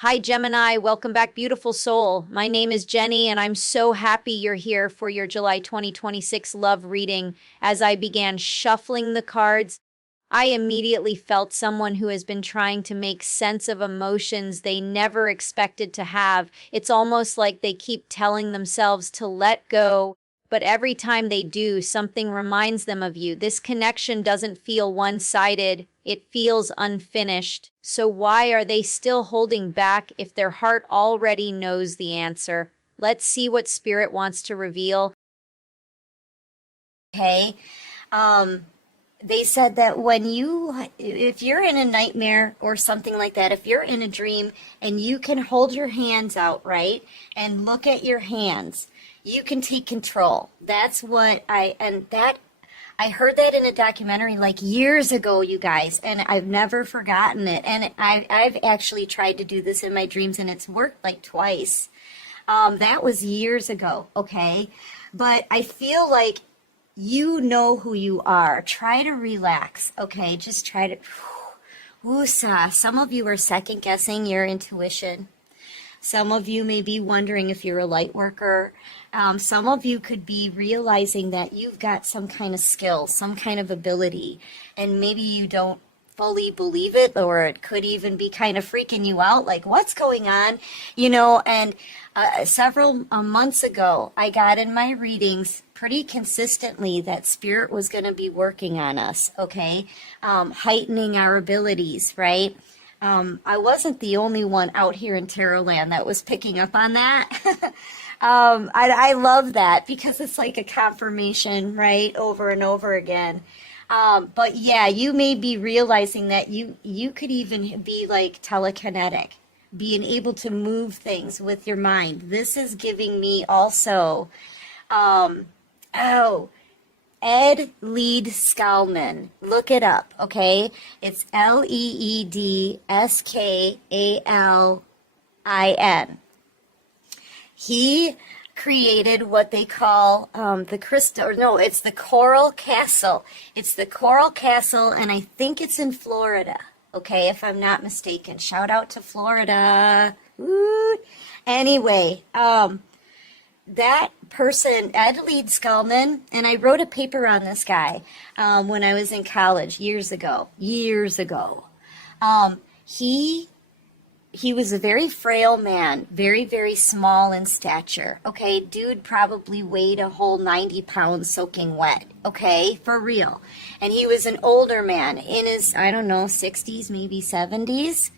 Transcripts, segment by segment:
Hi, Gemini. Welcome back, beautiful soul. My name is Jenny, and I'm so happy you're here for your July 2026 love reading. As I began shuffling the cards, I immediately felt someone who has been trying to make sense of emotions they never expected to have. It's almost like they keep telling themselves to let go, but every time they do, something reminds them of you. This connection doesn't feel one-sided, it feels unfinished. So why are they still holding back if their heart already knows the answer? Let's see what Spirit wants to reveal. Okay. Um, they said that if you're in a nightmare or something like that, if you're in a dream and you can hold your hands out, right, and look at your hands, you can take control. I heard that in a documentary like years ago, you guys, and I've never forgotten it. And I've actually tried to do this in my dreams, and it's worked like twice. That was years ago, okay? But I feel like you know who you are. Try to relax, okay? Just try to woosah. Some of you are second guessing your intuition. Some of you may be wondering if you're a light worker. Some of you could be realizing that you've got some kind of skill, some kind of ability, and maybe you don't fully believe it, or it could even be kind of freaking you out, like what's going on, and several months ago, I got in my readings pretty consistently that Spirit was going to be working on us, okay, heightening our abilities, right? I wasn't the only one out here in Tarot Land that was picking up on that. I love that because it's like a confirmation, right, over and over again. But yeah, you may be realizing that you could even be like telekinetic, being able to move things with your mind. This is giving me also, Ed Lead Skalman. Look it up, okay? It's Leedskalin. He created what they call the crystal, or no, it's the Coral Castle. It's the Coral Castle, and I think it's in Florida, okay, if I'm not mistaken. Shout out to Florida. Woo. Anyway, that person, Ed Lead Skalman, and I wrote a paper on this guy when I was in college years ago. He was a very frail man, very, very small in stature, okay? Dude probably weighed a whole 90 pounds soaking wet, okay? For real. And he was an older man in his, 60s, maybe 70s.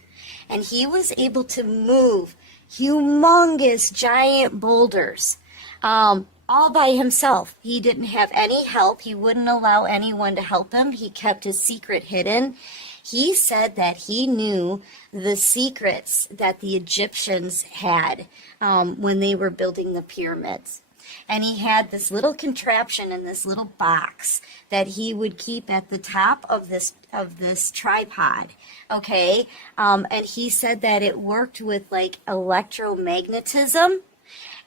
And he was able to move humongous, giant boulders all by himself. He didn't have any help. He wouldn't allow anyone to help him. He kept his secret hidden. He said that he knew the secrets that the Egyptians had when they were building the pyramids. And he had this little contraption in this little box that he would keep at the top of this tripod, okay? And he said that it worked with like electromagnetism,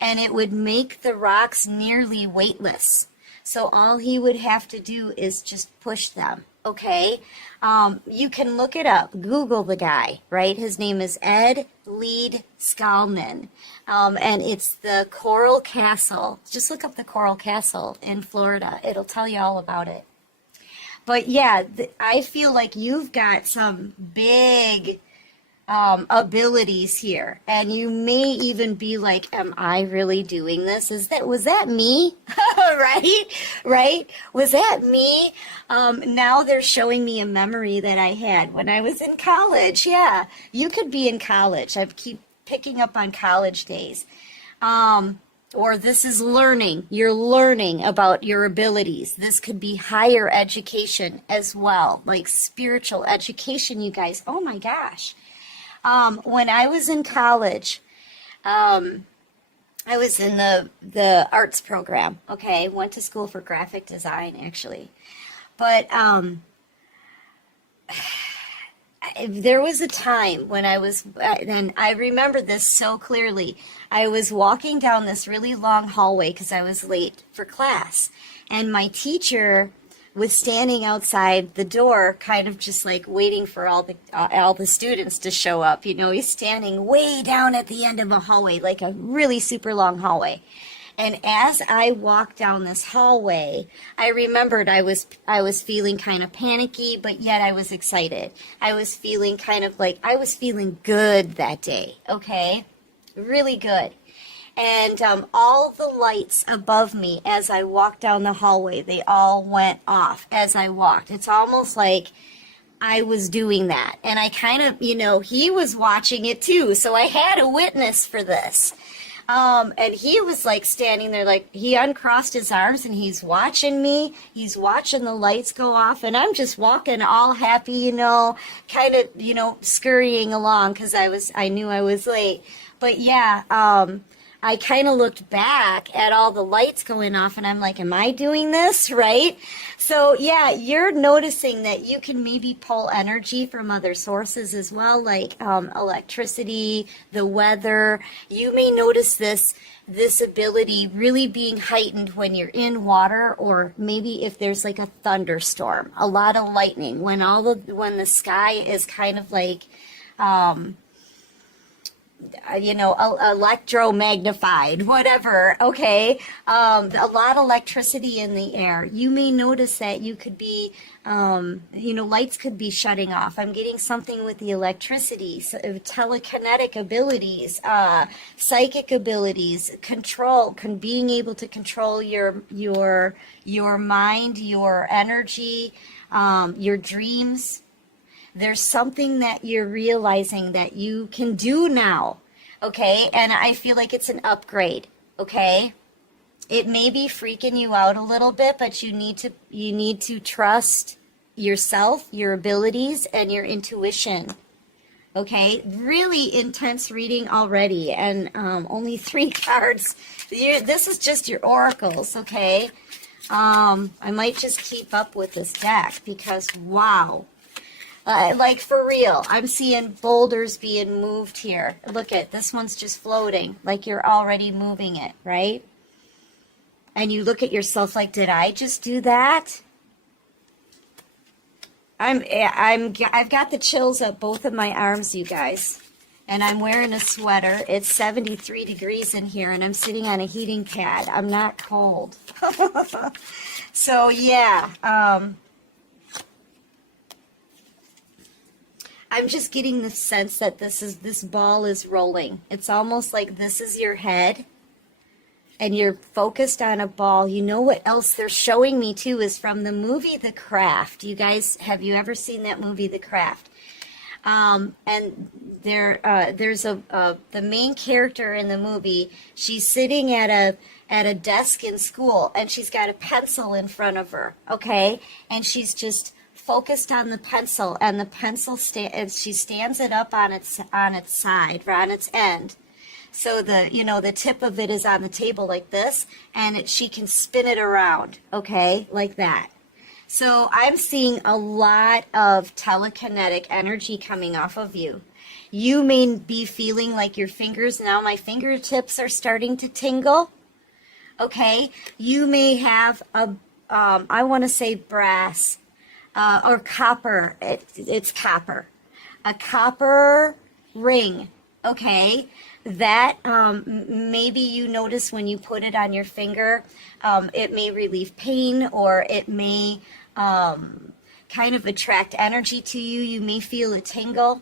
and it would make the rocks nearly weightless. So all he would have to do is just push them, okay? You can look it up. Google the guy, right? His name is Ed Lead Skalman. And it's the Coral Castle. Just look up the Coral Castle in Florida. It'll tell you all about it. But yeah, I feel like you've got some big abilities here, and you may even be like, am I really doing this? Was that me? right, was that me? Now they're showing me a memory that I had when I was in college. Yeah, you could be in college. I keep picking up on college days. Or this is learning. You're learning about your abilities. This could be higher education as well, like spiritual education, you guys. Oh my gosh. When I was in college, I was in the arts program, okay? Went to school for graphic design, actually. But there was a time when and I remember this so clearly. I was walking down this really long hallway because I was late for class. And my teacher was standing outside the door, kind of just like waiting for all the students to show up. You know, he's standing way down at the end of a hallway, like a really super long hallway. And as I walked down this hallway, I remembered I was feeling kind of panicky, but yet I was excited. I was feeling kind of like I was feeling good that day. Okay, really good. And all the lights above me as I walked down the hallway, they all went off as I walked. It's almost like I was doing that. And I kind of, you know, he was watching it too. So I had a witness for this. And he was like standing there, like he uncrossed his arms and he's watching me. He's watching the lights go off. And I'm just walking all happy, you know, kind of, you know, scurrying along because I knew I was late. But yeah, I kind of looked back at all the lights going off and I'm like, am I doing this right? So yeah, you're noticing that you can maybe pull energy from other sources as well, like electricity, the weather. You may notice this ability really being heightened when you're in water, or maybe if there's like a thunderstorm, a lot of lightning, when the sky is kind of like you know, electromagnified, whatever, okay? A lot of electricity in the air. You may notice that you could be, you know, lights could be shutting off. I'm getting something with the electricity, so, telekinetic abilities, psychic abilities, being able to control your mind, your energy, your dreams. There's something that you're realizing that you can do now, okay? And I feel like it's an upgrade, okay? It may be freaking you out a little bit, but you need to trust yourself, your abilities, and your intuition, okay? Really intense reading already, and only 3 cards. This is just your oracles, okay? I might just keep up with this deck because, wow. Like for real, I'm seeing boulders being moved here. Look at this one's just floating, like you're already moving it, right? And you look at yourself like, did I just do that? I've got the chills up both of my arms, you guys. And I'm wearing a sweater. It's 73 degrees in here, and I'm sitting on a heating pad. I'm not cold. So yeah, I'm just getting the sense that this ball is rolling. It's almost like this is your head and you're focused on a ball. You know what else they're showing me too is from the movie The Craft. You guys, have you ever seen that movie The Craft? And there's the main character in the movie. She's sitting at a desk in school and she's got a pencil in front of her, okay? And she's just focused on the pencil, and the pencil she stands it up on its side, or on its end, so the tip of it is on the table like this, and she can spin it around, okay, like that. So I'm seeing a lot of telekinetic energy coming off of you. You may be feeling like your fingers, now my fingertips are starting to tingle, okay? You may have I want to say brass, or copper. It's copper. A copper ring, okay? That maybe you notice when you put it on your finger, it may relieve pain, or it may kind of attract energy to you. You may feel a tingle.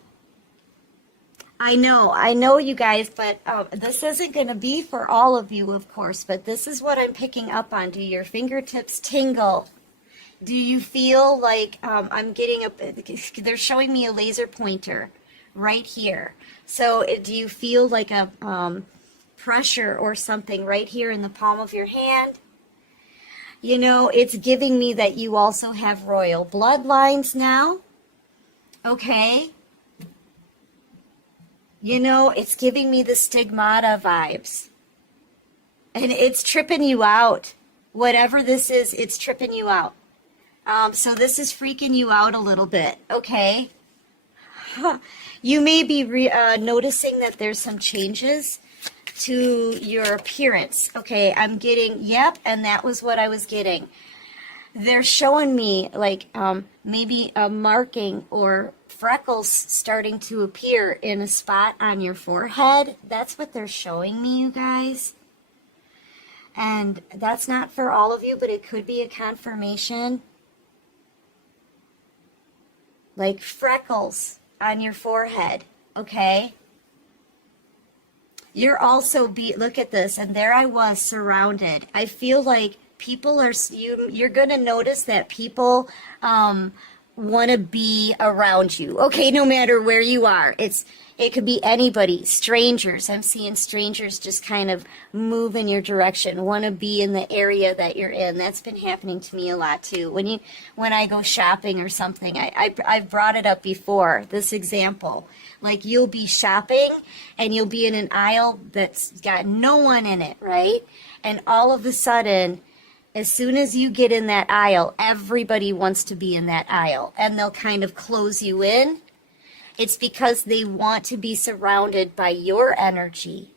I know you guys, but this isn't going to be for all of you, of course, but this is what I'm picking up on. Do your fingertips tingle? Do you feel like I'm getting they're showing me a laser pointer right here. So do you feel like a pressure or something right here in the palm of your hand? You know, it's giving me that you also have royal bloodlines now. Okay. You know, it's giving me the stigmata vibes. And it's tripping you out. Whatever this is, it's tripping you out. So this is freaking you out a little bit, okay? You may be noticing that there's some changes to your appearance. Okay, I'm getting, yep, and that was what I was getting. they're showing me like maybe a marking or freckles starting to appear in a spot on your forehead. That's what they're showing me, you guys. And that's not for all of you, but it could be a confirmation. Like freckles on your forehead, okay? You're also look at this, and there I was surrounded. I feel like people are, you're going to notice that people want to be around you, okay, no matter where you are. It could be anybody, strangers. I'm seeing strangers just kind of move in your direction, want to be in the area that you're in. That's been happening to me a lot too. When I go shopping or something, I've brought it up before, this example. Like you'll be shopping and you'll be in an aisle that's got no one in it, right? And all of a sudden, as soon as you get in that aisle, everybody wants to be in that aisle, and they'll kind of close you in. It's because they want to be surrounded by your energy.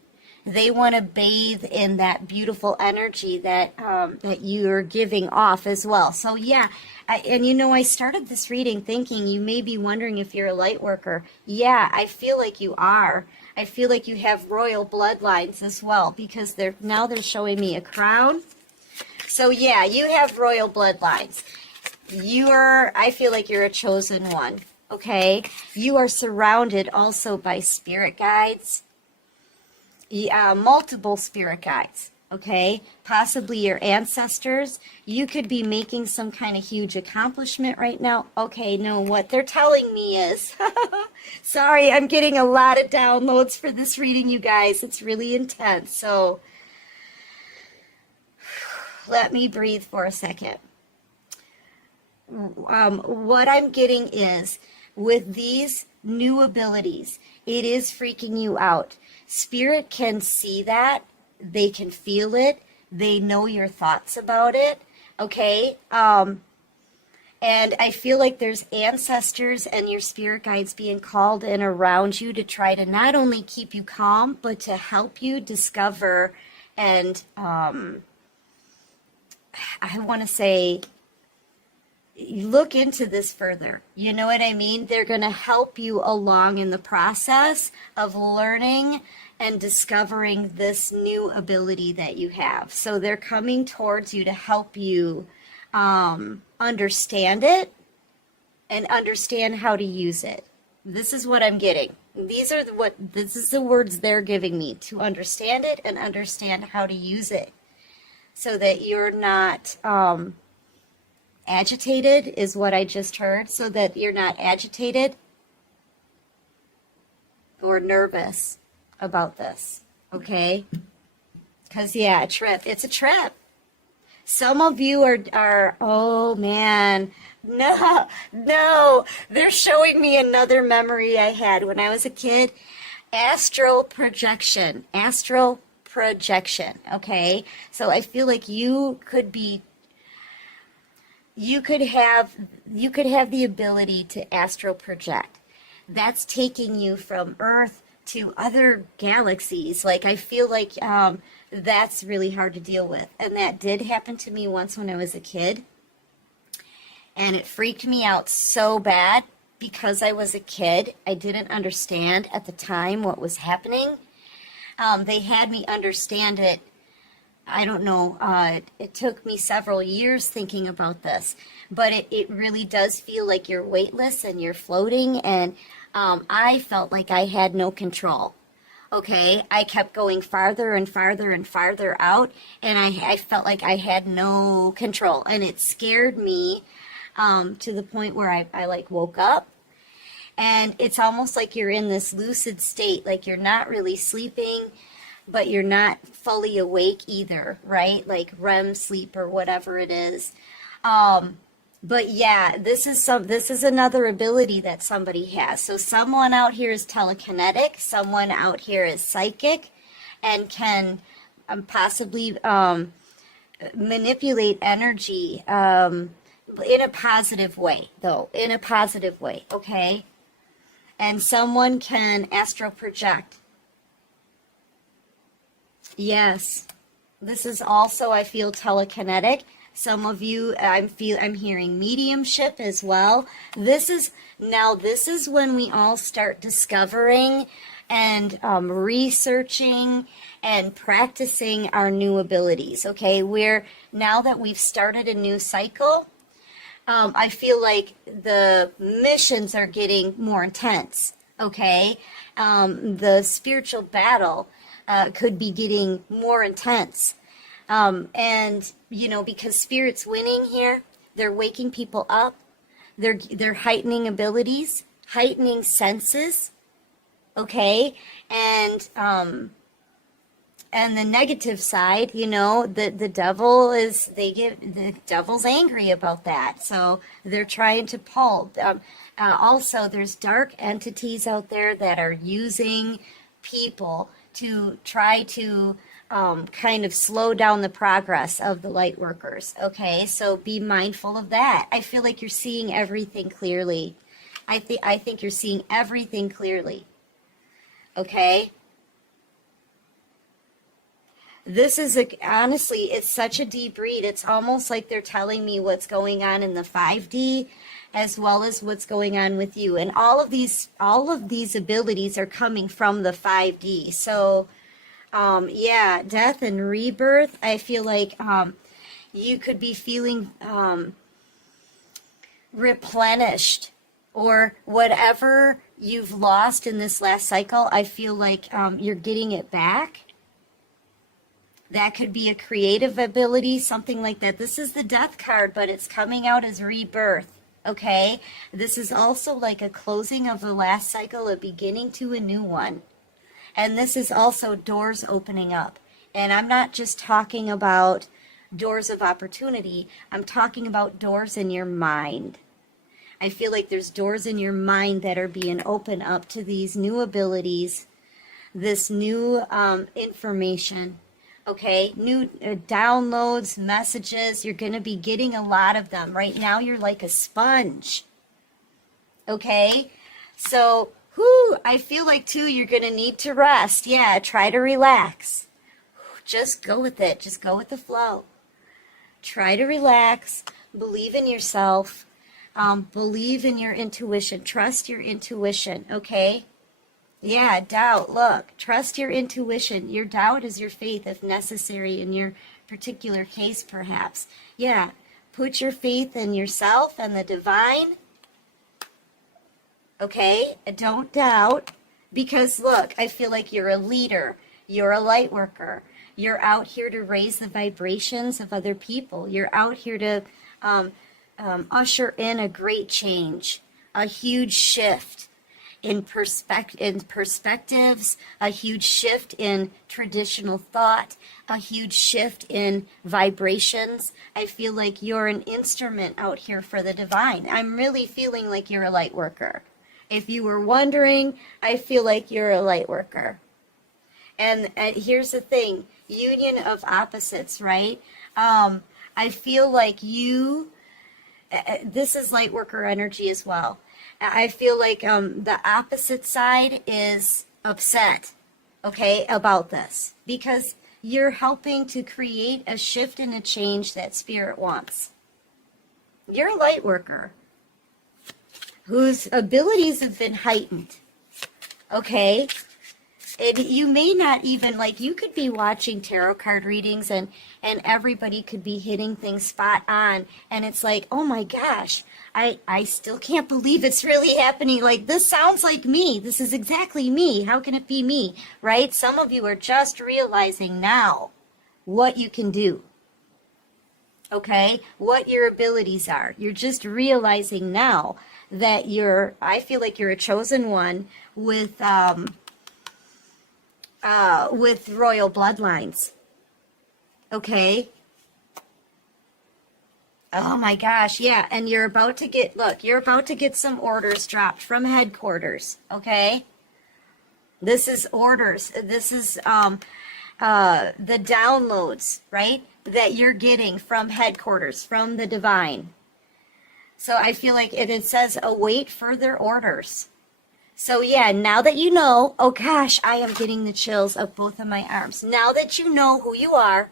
They want to bathe in that beautiful energy that that you're giving off as well. So yeah, I started this reading thinking you may be wondering if you're a light worker. Yeah, I feel like you are. I feel like you have royal bloodlines as well, because they're showing me a crown. So yeah, you have royal bloodlines. I feel like you're a chosen one. Okay, you are surrounded also by spirit guides, multiple spirit guides, okay, possibly your ancestors. You could be making some kind of huge accomplishment right now. Okay, no, what they're telling me is, sorry, I'm getting a lot of downloads for this reading, you guys. It's really intense, so let me breathe for a second. What I'm getting is, with these new abilities, it is freaking you out. Spirit can see that. They can feel it. They know your thoughts about it. Okay? And I feel like there's ancestors and your spirit guides being called in around you to try to not only keep you calm, but to help you discover and, I want to say, look into this further. You know what I mean? They're going to help you along in the process of learning and discovering this new ability that you have. So they're coming towards you to help you understand it and understand how to use it. This is what I'm getting. This is the words they're giving me, to understand it and understand how to use it, so that you're not agitated, is what I just heard, so that you're not agitated or nervous about this, okay? Because, yeah, it's a trip. Some of you are, oh man, no, they're showing me another memory I had when I was a kid. Astral projection, okay? So I feel like you could have the ability to astral project. That's taking you from Earth to other galaxies. Like, I feel like that's really hard to deal with. And that did happen to me once when I was a kid. And it freaked me out so bad because I was a kid. I didn't understand at the time what was happening. They had me understand it. I don't know, it took me several years thinking about this, but it really does feel like you're weightless and you're floating, and I felt like I had no control. Okay, I kept going farther and farther and farther out, and I felt like I had no control, and it scared me to the point where I like woke up, and it's almost like you're in this lucid state, like you're not really sleeping, but you're not fully awake either, right? Like REM sleep or whatever it is. But yeah, this is another ability that somebody has. So someone out here is telekinetic, someone out here is psychic, and can possibly manipulate energy in a positive way, though, in a positive way, okay? And someone can astral project. Yes, this is also, I feel, telekinetic. Some of you, I'm hearing mediumship as well. This is when we all start discovering and researching and practicing our new abilities. Okay, now that we've started a new cycle, I feel like the missions are getting more intense. Okay, the spiritual battle could be getting more intense. And because Spirit's winning here, they're waking people up. They're heightening abilities, heightening senses. Okay, and the negative side, the devil's angry about that, so they're trying to pull. Also, there's dark entities out there that are using people to try to kind of slow down the progress of the light workers. Okay, so be mindful of that. I feel like you're seeing everything clearly. I think you're seeing everything clearly. Okay. This is honestly, it's such a deep read. It's almost like they're telling me what's going on in the 5D as well as what's going on with you. And all of these abilities are coming from the 5D. So, yeah, death and rebirth. I feel like you could be feeling replenished, or whatever you've lost in this last cycle. I feel like you're getting it back. That could be a creative ability, something like that. This is the death card, but it's coming out as rebirth, okay? This is also like a closing of the last cycle, a beginning to a new one. And this is also doors opening up. And I'm not just talking about doors of opportunity. I'm talking about doors in your mind. I feel like there's doors in your mind that are being opened up to these new abilities, this new information. Okay, new downloads, messages. You're going to be getting a lot of them. Right now, you're like a sponge. Okay, so I feel like, too, you're going to need to rest. Yeah, try to relax. Just go with it. Just go with the flow. Try to relax. Believe in yourself. Believe in your intuition. Trust your intuition, okay? Yeah, doubt. Look, trust your intuition. Your doubt is your faith if necessary in your particular case, perhaps. Yeah, put your faith in yourself and the divine. Okay, don't doubt. Because look, I feel like you're a leader. You're a light worker. You're out here to raise the vibrations of other people. You're out here to usher in a great change, a huge shift in perspectives, a huge shift in traditional thought, a huge shift in vibrations. I feel like you're an instrument out here for the divine. I'm really feeling like you're a light worker. If you were wondering, I feel like you're a light worker. And here's the thing, union of opposites, right? I feel like this is light worker energy as well. I feel like the opposite side is upset, okay, about this, because you're helping to create a shift and a change that Spirit wants. You're a light worker whose abilities have been heightened, okay? You may not even, like, you could be watching tarot card readings and everybody could be hitting things spot on, and it's like, oh my gosh, I still can't believe it's really happening. Like, this sounds like me. This is exactly me. How can it be me, right? Some of you are just realizing now what you can do, okay? What your abilities are. You're just realizing now that I feel like you're a chosen one with royal bloodlines. Okay? Oh my gosh, yeah, and you're about to get some orders dropped from headquarters, okay? This is orders. This is the downloads, right, that you're getting from headquarters, from the divine. So I feel like it says await further orders. So yeah, now that you know, oh gosh, I am getting the chills of both of my arms. Now that you know who you are,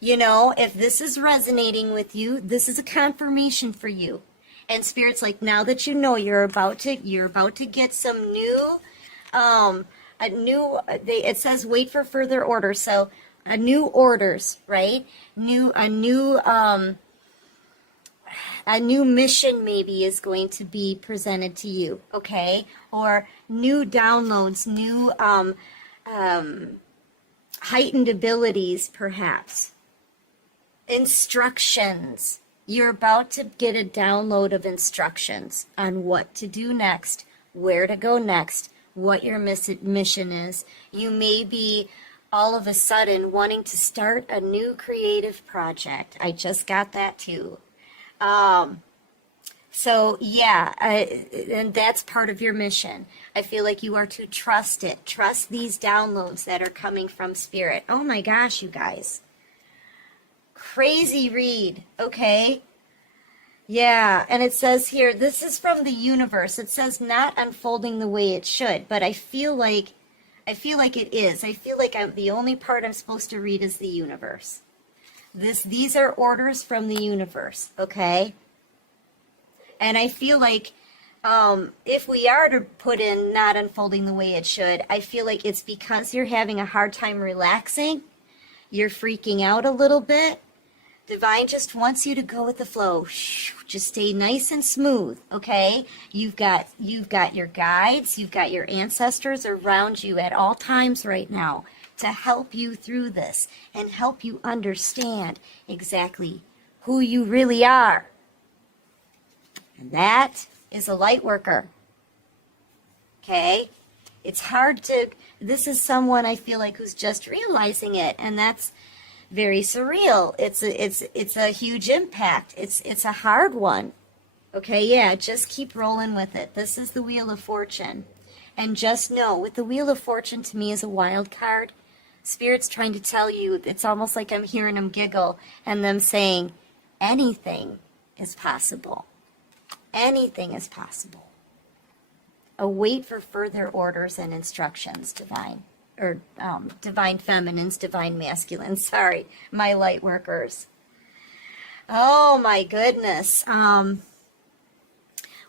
You know, if this is resonating with you, this is a confirmation for you. And Spirit's like, now that you know, you're about to get some new, it says wait for further orders. So a new orders, right? A new mission maybe is going to be presented to you, okay? Or new downloads, new heightened abilities, perhaps. Instructions. You're about to get a download of instructions on what to do next, where to go next, what your mission is. You may be all of a sudden wanting to start a new creative project. I just got that too. So yeah, and that's part of your mission. I feel like you are to trust it. Trust these downloads that are coming from Spirit. Oh my gosh, you guys. Crazy read, okay? Yeah, and it says here, this is from the universe. It says not unfolding the way it should, but I feel like it is. I feel like the only part I'm supposed to read is the universe. These are orders from the universe, okay? And I feel like if we are to put in not unfolding the way it should, I feel like it's because you're having a hard time relaxing. You're freaking out a little bit. Divine just wants you to go with the flow. Just stay nice and smooth, okay? You've got your guides, you've got your ancestors around you at all times right now to help you through this and help you understand exactly who you really are. And that is a light worker. Okay? It's hard to, this is someone I feel like who's just realizing it, and that's very surreal. It's a huge impact. It's a hard one. Okay, yeah, just keep rolling with it. This is the Wheel of Fortune. And just know, with the Wheel of Fortune to me is a wild card. Spirit's trying to tell you, it's almost like I'm hearing them giggle and them saying, anything is possible. Anything is possible. Await for further orders and instructions, Divine. Or Divine Feminines, Divine Masculines. Sorry, my light workers. Oh my goodness.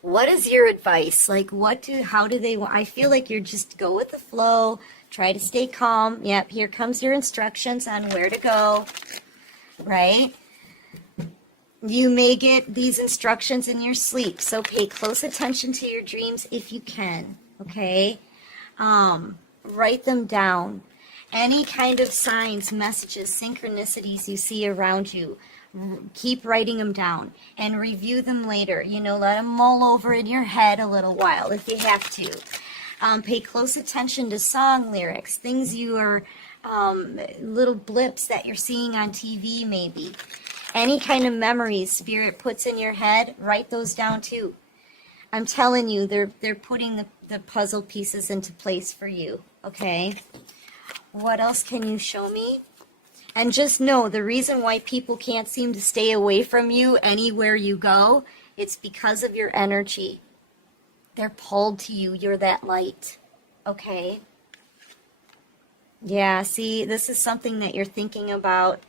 What is your advice? Like, how do they, I feel like you're just go with the flow, try to stay calm. Yep, here comes your instructions on where to go, right? You may get these instructions in your sleep, so pay close attention to your dreams if you can, okay? Write them down. Any kind of signs, messages, synchronicities you see around you, keep writing them down and review them later. You know, let them mull over in your head a little while if you have to. Pay close attention to song lyrics, things you are, little blips that you're seeing on TV maybe. Any kind of memories Spirit puts in your head, write those down too. I'm telling you, they're putting the puzzle pieces into place for you, okay? What else can you show me? And just know, the reason why people can't seem to stay away from you anywhere you go, it's because of your energy. They're pulled to you. You're that light, okay? Yeah, see, this is something that you're thinking about.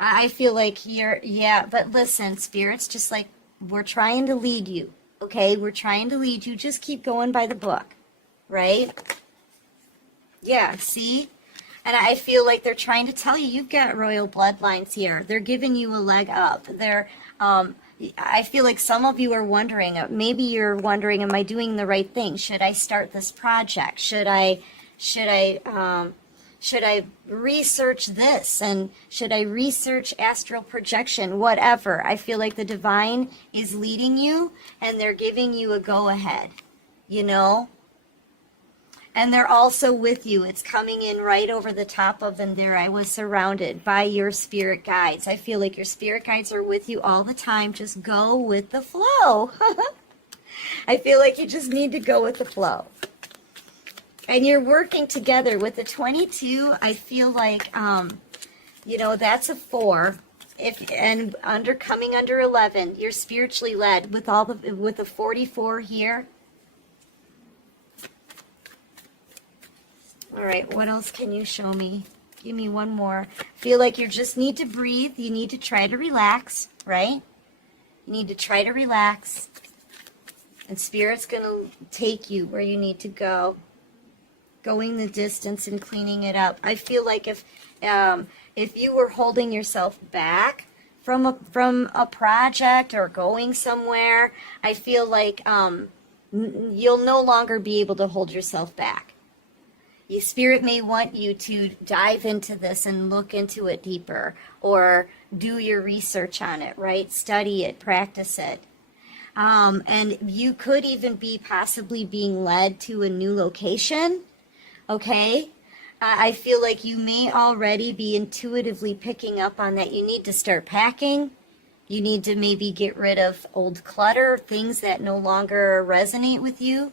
I feel like but listen, Spirit's just like, we're trying to lead you. Okay, we're trying to lead you. Just keep going by the book, right? Yeah, see? And I feel like they're trying to tell you, you've got royal bloodlines here. They're giving you a leg up. I feel like some of you are wondering, maybe you're wondering, am I doing the right thing? Should I start this project? Should I research this? And should I research astral projection? Whatever. I feel like the divine is leading you and they're giving you a go-ahead, you know? And they're also with you. It's coming in right over the top of them there. I was surrounded by your spirit guides. I feel like your spirit guides are with you all the time. Just go with the flow. I feel like you just need to go with the flow. And you're working together with the 22. I feel like, that's a 4. Coming under 11, you're spiritually led with with the 44 here. All right, what else can you show me? Give me one more. Feel like you just need to breathe. You need to try to relax, right? You need to try to relax. And Spirit's going to take you where you need to go. Going the distance and cleaning it up. I feel like if you were holding yourself back from a project or going somewhere, I feel like you'll no longer be able to hold yourself back. Your Spirit may want you to dive into this and look into it deeper, or do your research on it, right? Study it, practice it. And you could even be possibly being led to a new location, okay? I feel like you may already be intuitively picking up on that. You need to start packing. You need to maybe get rid of old clutter, things that no longer resonate with you.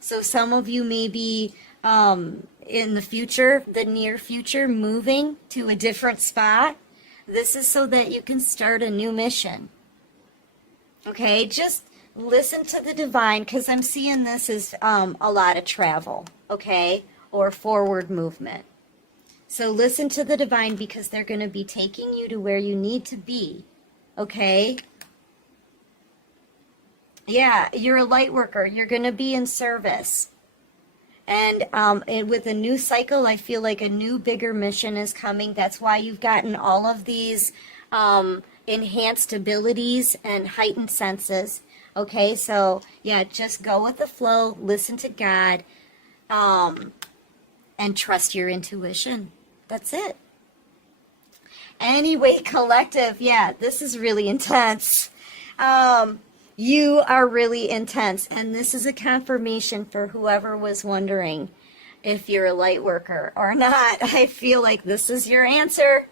So some of you may be in the future, the near future, moving to a different spot. This is so that you can start a new mission. Okay, just listen to the divine, because I'm seeing this as a lot of travel, okay, or forward movement. So listen to the divine, because they're going to be taking you to where you need to be, okay? Yeah, you're a light worker. You're going to be in service. And with a new cycle, I feel like a new, bigger mission is coming. That's why you've gotten all of these enhanced abilities and heightened senses. Okay, so yeah, just go with the flow, listen to God, and trust your intuition. That's it. Anyway, collective, yeah, this is really intense. You are really intense, and this is a confirmation for whoever was wondering if you're a light worker or not. I feel like this is your answer.